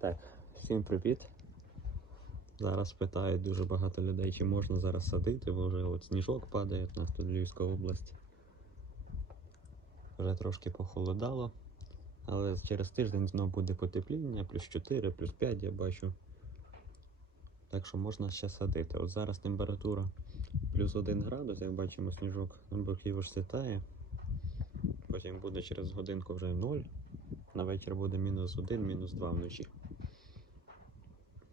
Так, всім привіт. Зараз питають дуже багато людей, чи можна зараз садити, бо вже от сніжок падає, у нас тут Львівська область. Вже трошки похолодало, але через тиждень знову буде потепління, плюс 4, плюс 5 я бачу. Так що можна ще садити. От зараз температура плюс 1 градус, як бачимо, сніжок на боків аж сітає. Потім буде через годинку вже 0. На вечір буде мінус 1, мінус 2 вночі.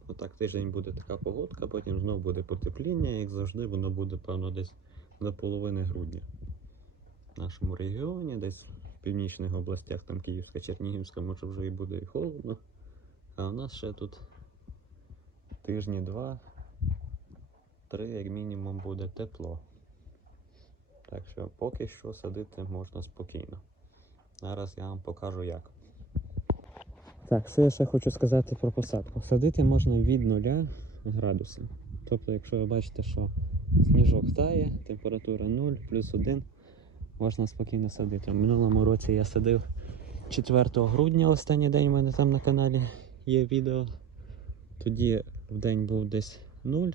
Отак тиждень буде така погодка, потім знову буде потепління, як завжди, воно буде, певно, десь до половини грудня. В нашому регіоні, десь в північних областях, там Київська, Чернігівська, може вже і буде і холодно. А у нас ще тут тижні два, три, як мінімум, буде тепло. Так що поки що садити можна спокійно. Зараз я вам покажу як. Так, це я хочу сказати про посадку. Садити можна від 0 градусів. Тобто, якщо ви бачите, що сніжок тає, температура 0, плюс 1, можна спокійно садити. В минулому році я садив 4 грудня, останній день у мене там на каналі є відео. Тоді в день був десь 0,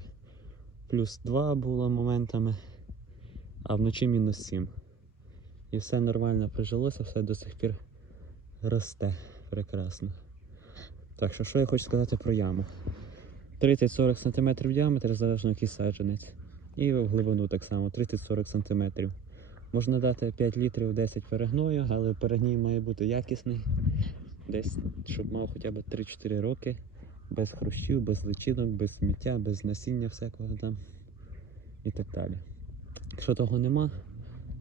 плюс 2 було моментами, а вночі мінус 7. І все нормально прижилося, все до сих пір росте прекрасно. Так що, що я хочу сказати про яму? 30-40 см діаметр, залежно який саджанець. І в глибину так само 30-40 см. Можна дати 5 літрів 10 перегною, але перегній має бути якісний. Десь, щоб мав хоча б 3-4 роки, без хрущів, без личинок, без сміття, без насіння всякого там і так далі. Якщо того нема,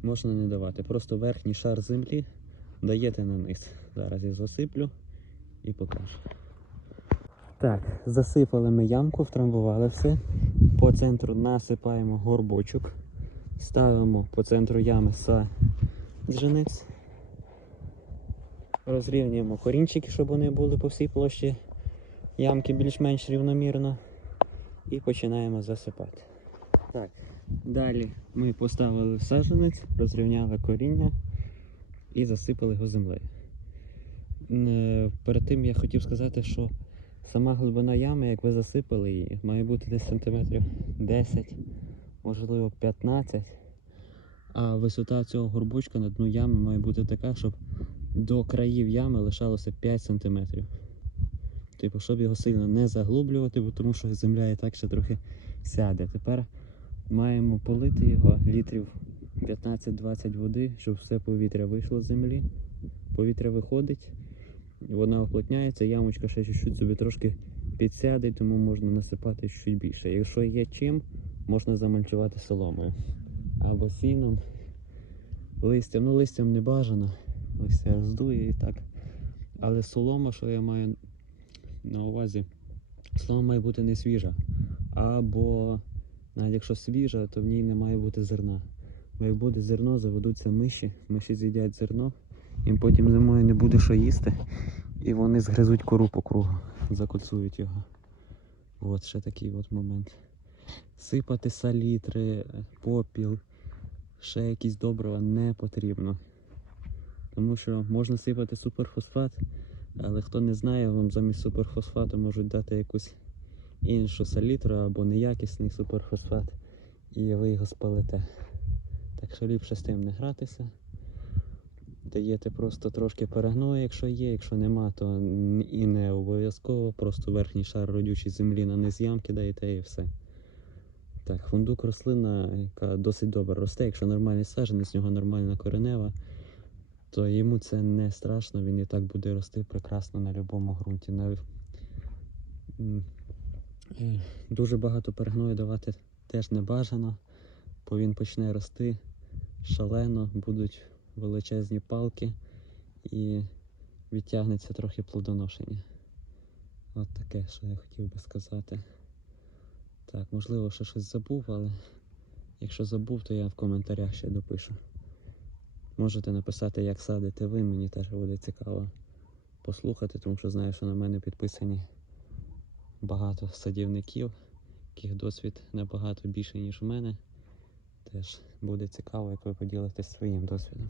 можна не давати. Просто верхній шар землі даєте на низ. Зараз я засиплю і покажу. Так, засипали ми ямку, втрамбували все. По центру насипаємо горбочок. Ставимо по центру ями саджанець. Розрівнюємо корінчики, щоб вони були по всій площі ямки більш-менш рівномірно. І починаємо засипати. Так, далі ми поставили саджанець, розрівняли коріння і засипали його землею. Е, Перед тим я хотів сказати, що сама глибина ями, як ви засипали її, має бути десь сантиметрів 10, можливо 15. А висота цього горбочка на дну ями має бути така, щоб до країв ями лишалося 5 сантиметрів. Типу, щоб його сильно не заглублювати, бо тому що земля і так ще трохи сяде. Тепер маємо полити його літрів 15-20 води, щоб все повітря вийшло з землі. Повітря виходить, вона оплотняється, ямочка ще чуть-чуть собі трошки підсяде, тому можна насипати чуть більше. Якщо є чим, можна замальчувати соломою або сіном, листям. Ну, листям не бажано, листя роздує і так. Але солома, що я маю на увазі, солома має бути не свіжа. Або навіть якщо свіжа, то в ній не має бути зерна. Бо як буде зерно, заведуться миші, миші з'їдять зерно, їм потім зимою не буде що їсти, і вони згризуть кору по кругу, закольцують його. От ще такий от момент. Сипати салітри, попіл, ще якісь добрива не потрібно. Тому що можна сипати суперфосфат, але хто не знає, вам замість суперфосфату можуть дати якусь іншу салітру або неякісний суперфосфат, і ви його спалите. Так що ліпше з тим не гратися. Даєте просто трошки перегною, якщо є, якщо нема, то і не обов'язково. Просто верхній шар родючої землі на низ ямки даєте і все. Так, фундук рослина, яка досить добре росте, якщо нормальний саджанець, з нього нормальна коренева, то йому це не страшно, він і так буде рости прекрасно на будь-якому ґрунті. Дуже багато перегною давати теж не бажано, бо він почне рости шалено, будуть величезні палки і відтягнеться трохи плодоношення. От таке, що я хотів би сказати. Так, можливо, ще щось забув, але якщо забув, то я в коментарях ще допишу. Можете написати, як садите ви, мені теж буде цікаво послухати, тому що знаю, що на мене підписані багато садівників, яких досвід набагато більший, ніж у мене. Теж буде цікаво, як ви поділитесь своїм досвідом.